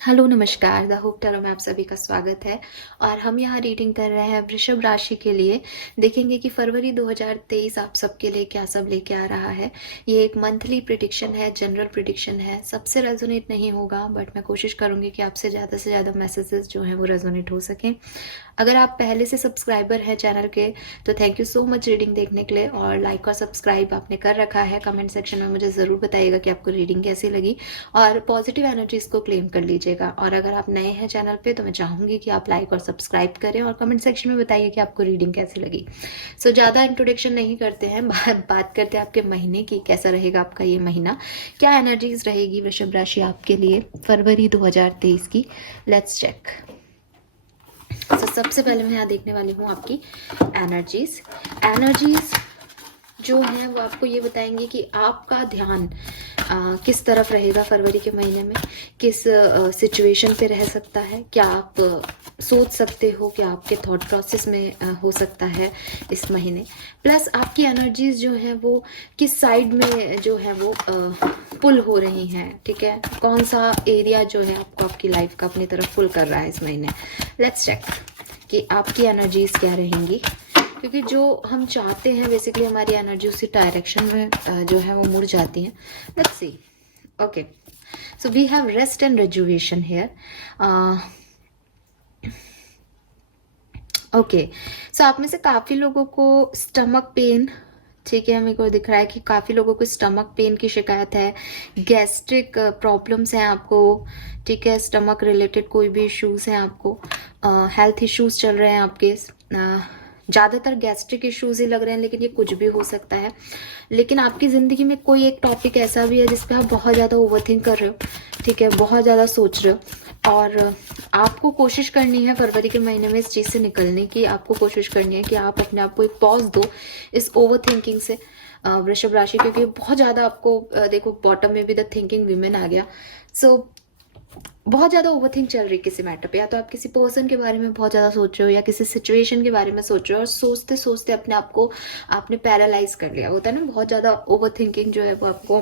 Hello नमस्कार, the hope tarot में आप सभी का स्वागत है। और हम यहाँ रीडिंग कर रहे हैं वृषभ राशि के लिए। देखेंगे कि फरवरी 2023 आप सबके लिए क्या सब लेके आ रहा है। ये एक मंथली प्रिडिक्शन है, जनरल प्रिडिक्शन है, सबसे रेजोनेट नहीं होगा, बट मैं कोशिश करूँगी कि आपसे ज़्यादा मैसेजेस जो हैं वो रेजोनेट हो सकें। अगर आप पहले से सब्सक्राइबर हैं चैनल के तो thank you so much reading देखने के लिए, और लाइक और सब्सक्राइब आपने कर रखा है। कमेंट सेक्शन में मुझे ज़रूर बताइएगा कि आपको रीडिंग कैसी लगी, और पॉजिटिव एनर्जीज को क्लेम कर लीजिएगा। और अगर आप नए हैं चैनल पे तो मैं चाहूँगी कि आप लाइक और सब्सक्राइब करें और कमेंट सेक्शन में बताइए कि आपको रीडिंग कैसी लगी। सो ज़्यादा इंट्रोडक्शन नहीं करते हैं, बात करते हैं आपके महीने की। कैसा रहेगा आपका ये महीना, क्या एनर्जीज रहेगी वृषभ राशि आपके लिए फरवरी 2023 की। Let's check. तो सबसे पहले मैं यहाँ देखने वाली हूँ आपकी एनर्जीज जो है वो आपको ये बताएंगे कि आपका ध्यान किस तरफ रहेगा फरवरी के महीने में, किस सिचुएशन पे रह सकता है, क्या आप सोच सकते हो, क्या आपके थॉट प्रोसेस में हो सकता है इस महीने। प्लस आपकी एनर्जीज जो है वो किस साइड में जो है वो पुल हो रही हैं, ठीक है, कौन सा एरिया जो है आपको आपकी लाइफ का अपनी तरफ पुल कर रहा है इस महीने। लेट्स चेक कि आपकी एनर्जीज क्या रहेंगी, क्योंकि जो हम चाहते हैं बेसिकली हमारी एनर्जी उसी डायरेक्शन में जो है वो मुड़ जाती है। Let's see. Okay, so we have rest and rejuvenation here. Okay, so आप में से काफ़ी लोगों को स्टमक पेन, ठीक है, मेरे को दिख रहा है कि काफ़ी लोगों को स्टमक पेन की शिकायत है, गैस्ट्रिक प्रॉब्लम्स हैं आपको, ठीक है, स्टमक रिलेटेड कोई भी इश्यूज हैं आपको, हेल्थ इश्यूज चल रहे हैं आपके। ज़्यादातर गैस्ट्रिक इश्यूज ही लग रहे हैं, लेकिन ये कुछ भी हो सकता है। लेकिन आपकी ज़िंदगी में कोई एक टॉपिक ऐसा भी है जिस पे आप बहुत ज़्यादा ओवरथिंक कर रहे हो, ठीक है, बहुत ज़्यादा सोच रहे हो, और आपको कोशिश करनी है फरवरी के महीने में इस चीज़ से निकलने की। आपको कोशिश करनी है कि आप अपने आप को एक पॉज दो इस ओवर थिंकिंग से, वृषभ राशि, क्योंकि बहुत ज़्यादा आपको देखो बॉटम में भी द थिंकिंग विमेन आ गया। सो बहुत ज़्यादा ओवरथिंक चल रही है किसी मैटर पे, या तो आप किसी पर्सन के बारे में बहुत ज़्यादा सोच रहे हो या किसी सिचुएशन के बारे में सोच रहे हो, और सोचते सोचते अपने आप को आपने पैरालाइज कर लिया। होता है ना, बहुत ज़्यादा ओवरथिंकिंग जो है वो आपको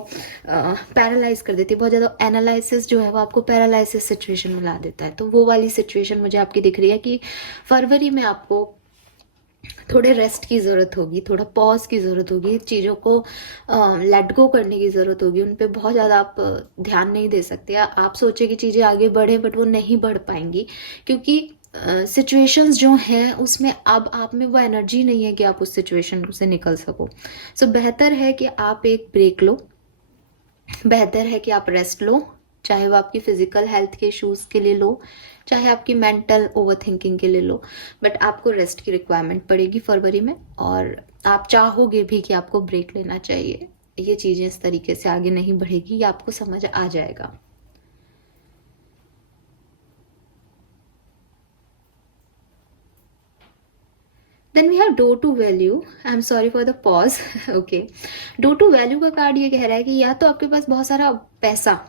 पैरालाइज कर देती है, बहुत ज़्यादा एनालिसिस जो है वो आपको पैरालाइसिस सिचुएशन में ला देता है। तो वो वाली सिचुएशन मुझे आपकी दिख रही है कि फरवरी में आपको थोड़े रेस्ट की ज़रूरत होगी, थोड़ा पॉज की ज़रूरत होगी, चीज़ों को लेट गो करने की ज़रूरत होगी। उन पे बहुत ज़्यादा आप ध्यान नहीं दे सकते। आप सोचे कि चीज़ें आगे बढ़े, बट वो नहीं बढ़ पाएंगी, क्योंकि सिचुएशंस जो हैं उसमें अब आप में वो एनर्जी नहीं है कि आप उस सिचुएशन से निकल सको। सो बेहतर है कि आप एक ब्रेक लो, बेहतर है कि आप रेस्ट लो, चाहे वो आपकी फिजिकल हेल्थ के इश्यूज के लिए लो, चाहे आपकी मेंटल ओवरथिंकिंग के लिए लो, बट आपको रेस्ट की रिक्वायरमेंट पड़ेगी फरवरी में। और आप चाहोगे भी कि आपको ब्रेक लेना चाहिए। ये चीज़ें इस तरीके से आगे नहीं बढ़ेगी, ये आपको समझ आ जाएगा। Then we have do two value. I am sorry for the pause. Okay, do two value का कार्ड ये कह रहा है कि या तो आपके पास बहुत सारा पैसा,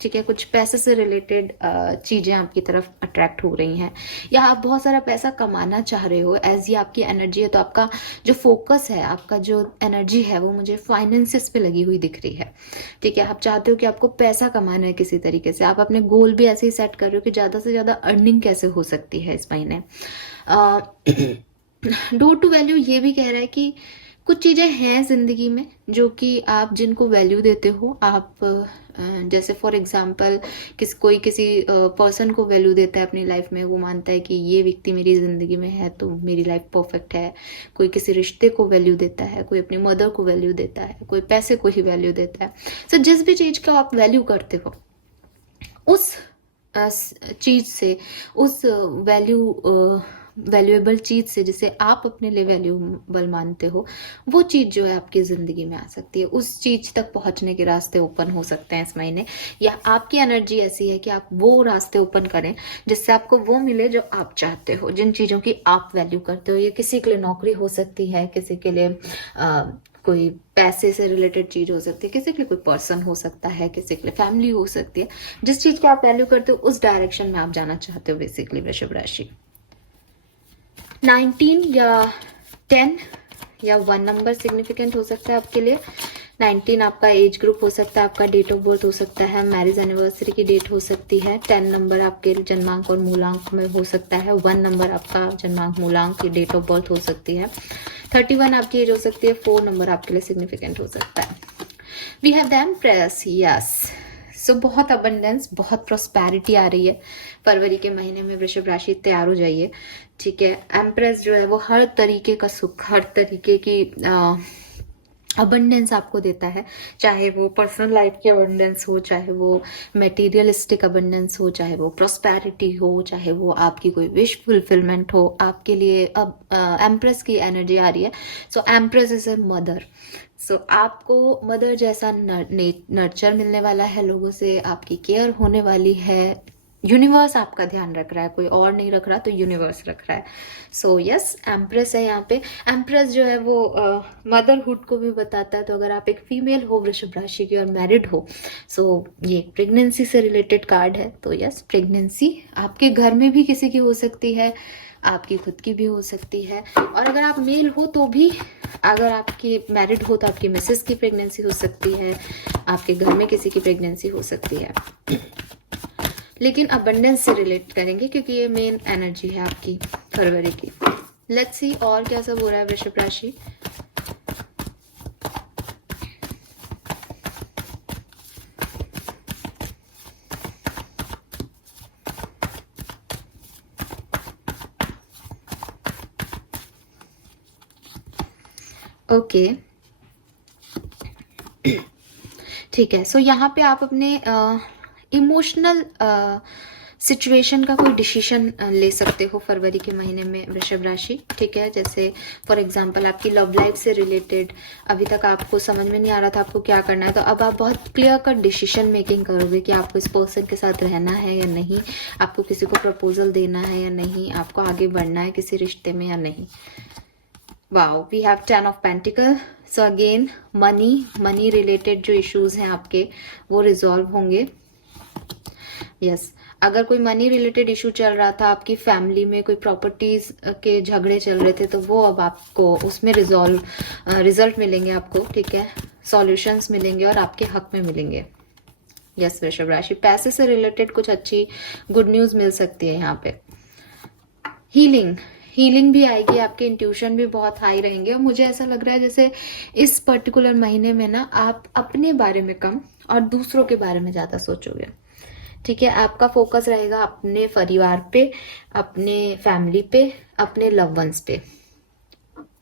ठीक है, कुछ पैसे से रिलेटेड चीज़ें आपकी तरफ अट्रैक्ट हो रही हैं, या आप बहुत सारा पैसा कमाना चाह रहे हो, एज ये आपकी एनर्जी है। तो आपका जो फोकस है, आपका जो एनर्जी है, वो मुझे फाइनेंसिस पे लगी हुई दिख रही है, ठीक है। आप चाहते हो कि आपको पैसा कमाना है किसी तरीके से, आप अपने गोल भी ऐसे ही सेट कर रहे हो कि ज़्यादा से ज़्यादा अर्निंग कैसे हो सकती है इस महीने। डो टू वैल्यू ये भी कह रहा है कि कुछ चीज़ें हैं ज़िंदगी में जो कि आप जिनको वैल्यू देते हो, आप जैसे फॉर एग्जांपल कोई किसी पर्सन को वैल्यू देता है अपनी लाइफ में, वो मानता है कि ये व्यक्ति मेरी ज़िंदगी में है तो मेरी लाइफ परफेक्ट है। कोई किसी रिश्ते को वैल्यू देता है, कोई अपनी मदर को वैल्यू देता है, कोई पैसे को ही वैल्यू देता है। सो जिस भी चीज़ को आप वैल्यू करते हो, उस चीज़ से, उस वैल्यूएबल चीज़ से जिसे आप अपने लिए वैल्यूएबल मानते हो, वो चीज़ जो है आपकी ज़िंदगी में आ सकती है। उस चीज़ तक पहुंचने के रास्ते ओपन हो सकते हैं इस महीने, या आपकी एनर्जी ऐसी है कि आप वो रास्ते ओपन करें जिससे आपको वो मिले जो आप चाहते हो, जिन चीज़ों की आप वैल्यू करते हो। ये किसी के लिए नौकरी हो सकती है, किसी के लिए कोई पैसे से रिलेटेड चीज हो सकती है, किसी के लिए कोई पर्सन हो सकता है, किसी के लिए फैमिली हो सकती है। जिस चीज की आप वैल्यू करते हो उस डायरेक्शन में आप जाना चाहते हो बेसिकली वृषभ राशि। 19 या 10 या 1 नंबर सिग्निफिकेंट हो सकता है आपके लिए। 19 आपका एज ग्रुप हो सकता है, आपका डेट ऑफ बर्थ हो सकता है, मैरिज एनिवर्सरी की डेट हो सकती है, 10 नंबर आपके जन्मांक और मूलांक में हो सकता है, 1 नंबर आपका जन्मांक मूलांक की डेट ऑफ बर्थ हो सकती है, 31 आपकी एज हो सकती है, 4 नंबर आपके लिए सिग्निफिकेंट हो सकता है। We have the empress, yes. So बहुत अबंडेंस, बहुत प्रॉस्पेरिटी आ रही है फरवरी के महीने में। वृषभ राशि तैयार हो जाइए, ठीक है। एम्प्रेस जो है वो हर तरीके का सुख, हर तरीके की अबंडेंस आपको देता है, चाहे वो पर्सनल लाइफ की अबंडेंस हो, चाहे वो मटेरियलिस्टिक अबंडेंस हो, चाहे वो प्रॉस्पेरिटी हो, चाहे वो आपकी कोई विश फुलफिलमेंट हो आपके लिए। अब एम्प्रेस की एनर्जी आ रही है। सो एम्प्रेस इज ए मदर। सो आपको मदर जैसा नर्चर मिलने वाला है, लोगों से आपकी केयर होने वाली है। यूनिवर्स आपका ध्यान रख रहा है, कोई और नहीं रख रहा, तो यूनिवर्स रख रहा है। सो यस, एम्प्रेस है यहाँ पे। एम्प्रेस जो है वो मदरहुड को भी बताता है। तो अगर आप एक फीमेल हो वृषभ राशि की और मैरिड हो, सो ये प्रेगनेंसी से रिलेटेड कार्ड है। तो यस, प्रेगनेंसी आपके घर में भी किसी की हो सकती है, आपकी खुद की भी हो सकती है। और अगर आप मेल हो तो भी, अगर आपकी मैरिड हो तो आपकी मिसेस की प्रेगनेंसी हो सकती है, आपके घर में किसी की प्रेगनेंसी हो सकती है। लेकिन अबंडेंस से रिलेट करेंगे क्योंकि ये मेन एनर्जी है आपकी फरवरी की। लेट्स सी और क्या सब हो रहा है वृषभ राशि। ओके, ठीक है। सो यहाँ पे आप अपने इमोशनल सिचुएशन का कोई डिसीजन ले सकते हो फरवरी के महीने में वृषभ राशि, ठीक है। जैसे फॉर एग्जांपल आपकी लव लाइफ से रिलेटेड अभी तक आपको समझ में नहीं आ रहा था आपको क्या करना है, तो अब आप बहुत क्लियर कट डिसीजन मेकिंग करोगे कि आपको इस पर्सन के साथ रहना है या नहीं, आपको किसी को प्रपोजल देना है या नहीं, आपको आगे बढ़ना है किसी रिश्ते में या नहीं। Wow, we have 10 of pentacle. So again money related जो इश्यूज हैं आपके वो रिजॉल्व होंगे। यस, अगर कोई मनी रिलेटेड इशू चल रहा था आपकी फैमिली में, कोई प्रॉपर्टीज के झगड़े चल रहे थे, तो वो अब आपको उसमें रिजल्ट मिलेंगे आपको, ठीक है। सॉल्यूशंस मिलेंगे और आपके हक में मिलेंगे। यस वृषभ राशि, पैसे से रिलेटेड कुछ अच्छी गुड न्यूज मिल सकती है यहाँ पे। हीलिंग भी आएगी, आपके इंट्यूशन भी बहुत हाई रहेंगे। और मुझे ऐसा लग रहा है जैसे इस पर्टिकुलर महीने में ना आप अपने बारे में कम और दूसरों के बारे में ज्यादा सोचोगे, ठीक है। आपका फोकस रहेगा अपने परिवार पे, अपने फैमिली पे, अपने लव वंस पे।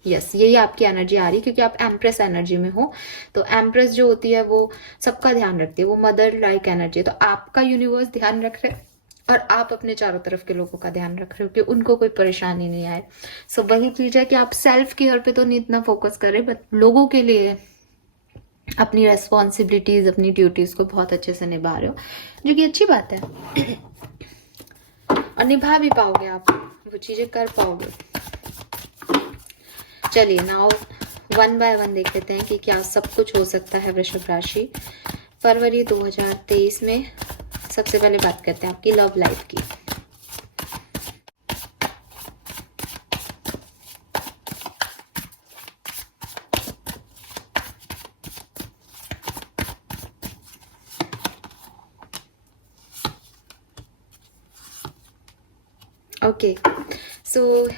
यस, यही आपकी एनर्जी आ रही, क्योंकि आप एम्प्रेस एनर्जी में हो। तो एम्प्रेस जो होती है वो सबका ध्यान रखती है, वो मदर लाइक एनर्जी है। तो आपका यूनिवर्स ध्यान रख रहे और आप अपने चारों तरफ के लोगों का ध्यान रख रहे हो कि उनको कोई परेशानी नहीं आए। सो वही चीज है कि आप सेल्फ केयर पे तो नहीं इतना फोकस करें, बट लोगों के लिए अपनी रेस्पॉन्सिबिलिटीज, अपनी ड्यूटीज को बहुत अच्छे से निभा रहे हो, जो कि अच्छी बात है। और निभा भी पाओगे, आप वो चीजें कर पाओगे। चलिए नाउ 1 बाय 1 देख लेते हैं कि क्या सब कुछ हो सकता है वृषभ राशि फरवरी 2023 में। सबसे पहले बात करते हैं आपकी लव लाइफ की। ओके, सो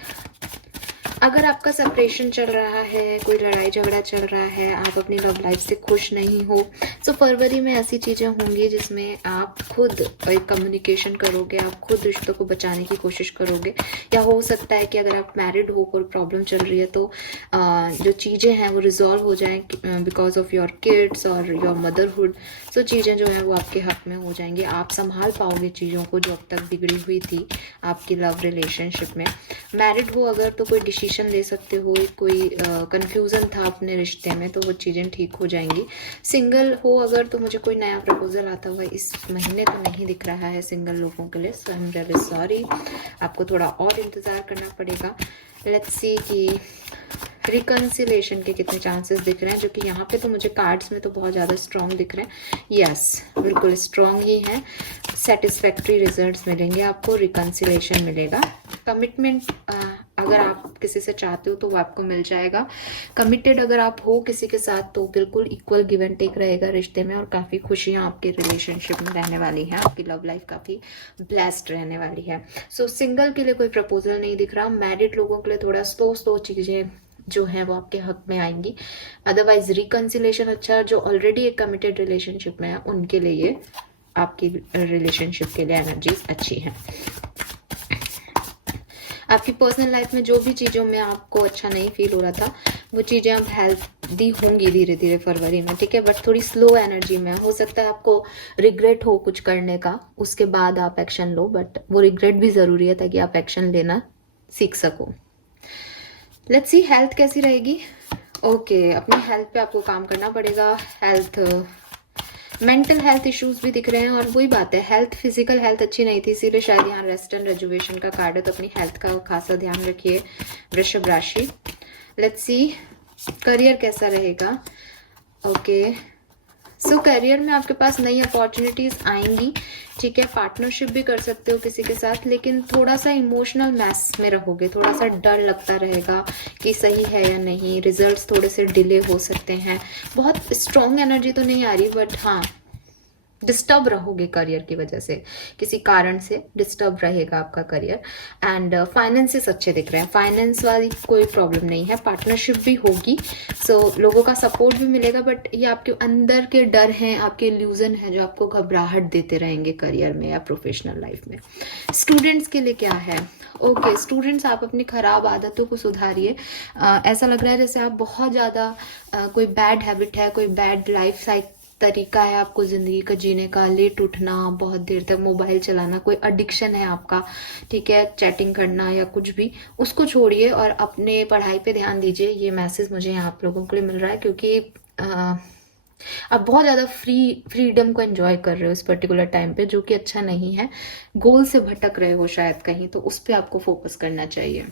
अगर आपका सेपरेशन चल रहा है, कोई लड़ाई झगड़ा चल रहा है, आप अपनी लव लाइफ से खुश नहीं हो, तो फरवरी में ऐसी चीज़ें होंगी जिसमें आप खुद एक कम्युनिकेशन करोगे, आप खुद रिश्तों को बचाने की कोशिश करोगे। या हो सकता है कि अगर आप मैरिड हो, कोई प्रॉब्लम चल रही है, तो जो चीज़ें हैं वो रिजॉल्व हो जाएं बिकॉज ऑफ योर किड्स और योर मदरहुड। सो चीज़ें जो हैं वो आपके हक में हो जाएंगी, आप संभाल पाओगे चीज़ों को जो अब तक बिगड़ी हुई थी आपकी लव रिलेशनशिप में। मैरिड हो अगर, तो कोई डिसीजन ले सकते हो, कोई कंफ्यूजन था अपने रिश्ते में, तो वो चीज़ें ठीक हो जाएंगी। सिंगल हो अगर, तो मुझे कोई नया प्रपोजल आता हुआ इस महीने तो नहीं दिख रहा है सिंगल लोगों के लिए। सो आई एम रियली सॉरी, आपको थोड़ा और इंतज़ार करना पड़ेगा। लेट्स सी कि रिकन्सिलेशन के कितने चांसेस दिख रहे हैं, जो कि यहाँ पे तो मुझे कार्ड्स में तो बहुत ज़्यादा स्ट्रॉन्ग दिख रहे हैं। यस, बिल्कुल स्ट्रॉन्ग ही है। सेटिस्फैक्ट्री रिजल्ट्स मिलेंगे आपको, रिकन्सिलेशन मिलेगा। कमिटमेंट अगर आप किसी से चाहते हो तो वो आपको मिल जाएगा। कमिटेड अगर आप हो किसी के साथ तो बिल्कुल इक्वल गिव एंड टेक रहेगा रिश्ते में, और काफ़ी खुशियाँ आपके रिलेशनशिप में रहने वाली हैं। आपकी लव लाइफ काफ़ी ब्लेस्ड रहने वाली है। सो सिंगल के लिए कोई प्रपोजल नहीं दिख रहा। मैरिड लोगों के लिए थोड़ा स्लो स्लो चीज़ें जो है वो आपके हक में आएंगी। अदरवाइज रिकंसिलेशन अच्छा, जो ऑलरेडी एक कमिटेड रिलेशनशिप में है उनके लिए ये आपकी रिलेशनशिप के लिए एनर्जीज अच्छी हैं। आपकी पर्सनल लाइफ में जो भी चीज़ों में आपको अच्छा नहीं फील हो रहा था वो चीज़ें अब हेल्दी होंगी धीरे धीरे फरवरी में, ठीक है। बट थोड़ी स्लो एनर्जी में हो सकता है आपको रिग्रेट हो कुछ करने का, उसके बाद आप एक्शन लो, बट वो रिग्रेट भी ज़रूरी है ताकि आप एक्शन लेना सीख सको। लेट्स सी हेल्थ कैसी रहेगी। ओके, अपनी हेल्थ पे आपको काम करना पड़ेगा। हेल्थ, मेंटल हेल्थ इश्यूज भी दिख रहे हैं, और वही बात है हेल्थ, फिजिकल हेल्थ अच्छी नहीं थी, इसीलिए शायद यहाँ रेस्ट एंड रेजुवेशन का कार्ड है। तो अपनी हेल्थ का खासा ध्यान रखिए वृषभ राशि। लेट्स सी करियर कैसा रहेगा। ओके, सो करियर में आपके पास नई अपॉर्चुनिटीज आएंगी, ठीक है। पार्टनरशिप भी कर सकते हो किसी के साथ, लेकिन थोड़ा सा इमोशनल मैस में रहोगे, थोड़ा सा डर लगता रहेगा कि सही है या नहीं। रिजल्ट्स थोड़े से डिले हो सकते हैं। बहुत स्ट्रॉन्ग एनर्जी तो नहीं आ रही, बट हाँ डिस्टर्ब रहोगे करियर की वजह से, किसी कारण से डिस्टर्ब रहेगा आपका करियर। एंड फाइनेंसेस अच्छे दिख रहे हैं, फाइनेंस वाली कोई प्रॉब्लम नहीं है। पार्टनरशिप भी होगी, सो लोगों का सपोर्ट भी मिलेगा, बट ये आपके अंदर के डर हैं, आपके इल्यूजन है जो आपको घबराहट देते रहेंगे करियर में या प्रोफेशनल लाइफ में। स्टूडेंट्स के लिए क्या है। ओके, स्टूडेंट्स आप अपनी खराब आदतों को सुधारिए। ऐसा लग रहा है जैसे आप बहुत ज़्यादा कोई बैड हैबिट है, कोई बैड लाइफ साइकिल तरीका है आपको जिंदगी का जीने का, लेट उठना, बहुत देर तक मोबाइल चलाना, कोई एडिक्शन है आपका, ठीक है, चैटिंग करना या कुछ भी, उसको छोड़िए और अपने पढ़ाई पे ध्यान दीजिए। ये मैसेज मुझे यहाँ आप लोगों के लिए मिल रहा है, क्योंकि आप बहुत ज़्यादा फ्रीडम को एंजॉय कर रहे हो इस पर्टिकुलर टाइम पे, जो कि अच्छा नहीं है। गोल से भटक रहे हो शायद कहीं, तो उस पर आपको फोकस करना चाहिए।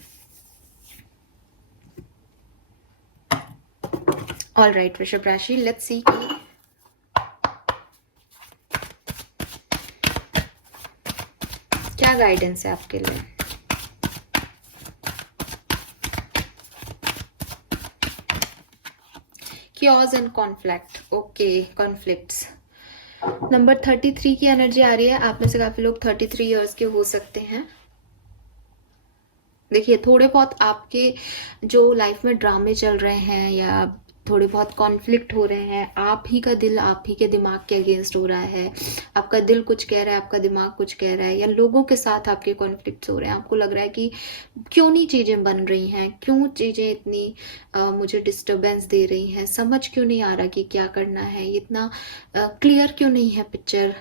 ऑल राइट वृषभ राशि, लेट्स सी कि क्या गाइडेंस है आपके लिए। Chaos and conflict. Okay, conflicts. Number 33 की एनर्जी आ रही है। आप में से काफी लोग 33 इयर्स के हो सकते हैं। देखिए, थोड़े बहुत आपके जो लाइफ में ड्रामे चल रहे हैं या थोड़े बहुत कॉन्फ्लिक्ट हो रहे हैं, आप ही का दिल आप ही के दिमाग के अगेंस्ट हो रहा है। आपका दिल कुछ कह रहा है, आपका दिमाग कुछ कह रहा है, या लोगों के साथ आपके कॉन्फ्लिक्ट्स हो रहे हैं। आपको लग रहा है कि क्यों नहीं चीज़ें बन रही हैं, क्यों चीज़ें इतनी मुझे डिस्टर्बेंस दे रही हैं, समझ क्यों नहीं आ रहा कि क्या करना है, इतना क्लियर क्यों नहीं है पिक्चर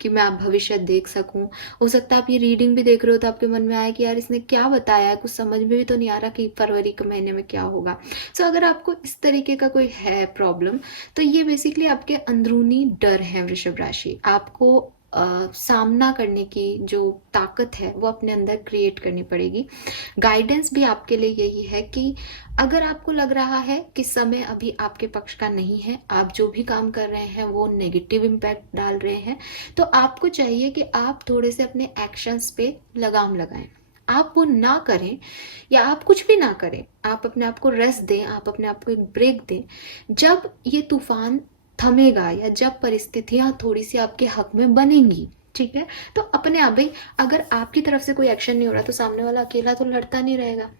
कि मैं आप भविष्य देख सकूं। हो सकता है आप ये रीडिंग भी देख रहे हो तो आपके मन में आया कि यार इसने क्या बताया है, कुछ समझ में भी तो नहीं आ रहा कि फरवरी के महीने में क्या होगा। सो अगर आपको इस तरीके का कोई है प्रॉब्लम, तो ये बेसिकली आपके अंदरूनी डर है वृषभ राशि। आपको सामना करने की जो ताकत है वो अपने अंदर क्रिएट करनी पड़ेगी। गाइडेंस भी आपके लिए यही है कि अगर आपको लग रहा है कि समय अभी आपके पक्ष का नहीं है, आप जो भी काम कर रहे हैं वो नेगेटिव इम्पैक्ट डाल रहे हैं, तो आपको चाहिए कि आप थोड़े से अपने एक्शंस पे लगाम लगाएं। आप वो ना करें या आप कुछ भी ना करें, आप अपने आप को रेस्ट दें, आप अपने आप को एक ब्रेक दें। जब ये तूफान थमेगा या जब परिस्थितियां थोड़ी सी आपके हक में बनेंगी, ठीक है, तो अपने आप ही, अगर आपकी तरफ से कोई एक्शन नहीं हो रहा तो सामने वाला अकेला तो लड़ता नहीं रहेगा।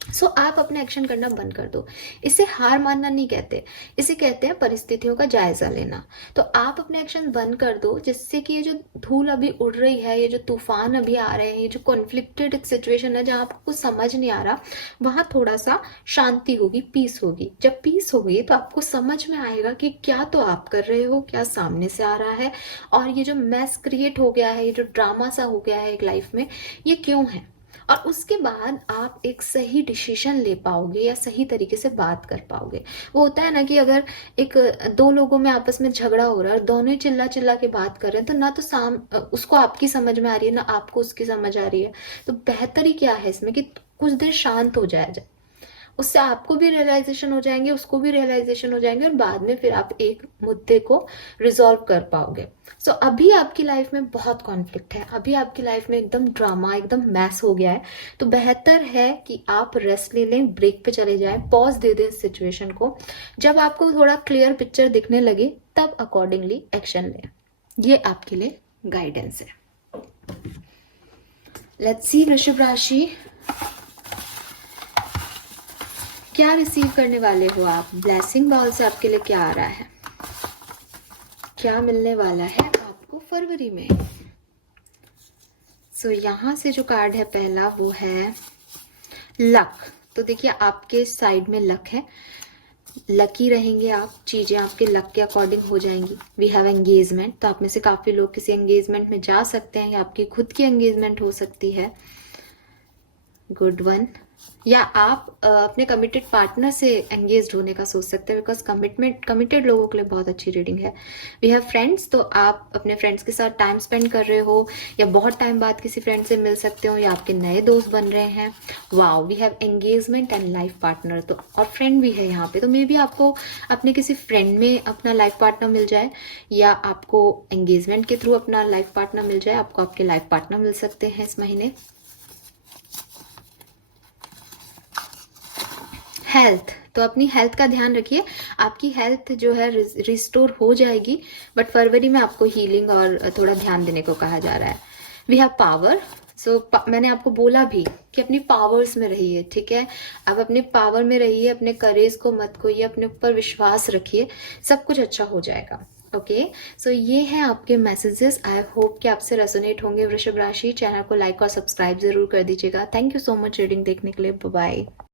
सो आप अपने एक्शन करना बंद कर दो। इसे हार मानना नहीं कहते, इसे कहते हैं परिस्थितियों का जायजा लेना। तो आप अपने एक्शन बंद कर दो, जिससे कि ये जो धूल अभी उड़ रही है, ये जो तूफान अभी आ रहे हैं, ये जो कॉन्फ्लिक्टेड सिचुएशन है जहाँ आपको कुछ समझ नहीं आ रहा, वहाँ थोड़ा सा शांति होगी, पीस होगी। जब पीस होगी तो आपको समझ में आएगा कि क्या तो आप कर रहे हो, क्या सामने से आ रहा है, और ये जो मैस क्रिएट हो गया है, ये जो ड्रामा सा हो गया है एक लाइफ में, ये क्यों है। और उसके बाद आप एक सही डिसीजन ले पाओगे या सही तरीके से बात कर पाओगे। वो होता है ना कि अगर एक दो लोगों में आपस में झगड़ा हो रहा है और दोनों ही चिल्ला चिल्ला के बात कर रहे हैं, तो ना तो उसको आपकी समझ में आ रही है, ना आपको उसकी समझ आ रही है। तो बेहतरी क्या है इसमें कि कुछ देर शांत हो जाए, उससे आपको भी रियलाइजेशन हो जाएंगे, उसको भी रियलाइजेशन हो जाएंगे, और बाद में फिर आप एक मुद्दे को रिजॉल्व कर पाओगे। सो अभी आपकी लाइफ में बहुत कॉन्फ्लिक्ट है, अभी आपकी लाइफ में एकदम ड्रामा, एकदम मैस हो गया है। तो बेहतर है कि आप रेस्ट ले लें, ब्रेक पे चले जाएं, पॉज दे दें इस सिचुएशन को। जब आपको थोड़ा क्लियर पिक्चर दिखने लगे तब अकॉर्डिंगली एक्शन लें। ये आपके लिए गाइडेंस है। लेट्स सी वृषभ राशि, क्या रिसीव करने वाले हो आप? ब्लेसिंग बॉल से आपके लिए क्या आ रहा है, क्या मिलने वाला है आपको फरवरी में? सो यहाँ से जो कार्ड है पहला वो है लक। तो देखिए आपके साइड में लक है, लकी रहेंगे आप, चीजें आपके लक के अकॉर्डिंग हो जाएंगी। वी हैव एंगेजमेंट, तो आप में से काफी लोग किसी एंगेजमेंट में जा सकते हैं, या आपकी खुद की एंगेजमेंट हो सकती है। Good one. या आप अपने कमिटेड पार्टनर से एंगेज्ड होने का सोच सकते हैं, बिकॉज कमिटेड लोगों के लिए बहुत अच्छी रीडिंग है। वी हैव फ्रेंड्स, तो आप अपने फ्रेंड्स के साथ टाइम स्पेंड कर रहे हो, या बहुत टाइम बाद किसी फ्रेंड से मिल सकते हो, या आपके नए दोस्त बन रहे हैं। Wow, we have engagement and life partner, तो और फ्रेंड भी है यहाँ पे। तो मे बी आपको अपने किसी फ्रेंड में अपना लाइफ पार्टनर मिल जाए, या आपको एंगेजमेंट के थ्रू अपना लाइफ पार्टनर मिल जाए, आपको आपके लाइफ पार्टनर मिल सकते हैं इस महीने। हेल्थ, तो अपनी हेल्थ का ध्यान रखिए, आपकी हेल्थ जो है रिस्टोर हो जाएगी, बट फरवरी में आपको हीलिंग और थोड़ा ध्यान देने को कहा जा रहा है। वी हैव पावर, सो मैंने आपको बोला भी कि अपनी पावर्स में रहिए, ठीक है? अब अपने पावर में रहिए, अपने करेज को मत खोइए, अपने ऊपर विश्वास रखिए, सब कुछ अच्छा हो जाएगा। ओके, सो ये हैं आपके मैसेजेस। आई होप कि आपसे रेजोनेट होंगे वृषभ राशि। चैनल को लाइक और सब्सक्राइब जरूर कर दीजिएगा। Thank you so much reading देखने के लिए। Bye bye.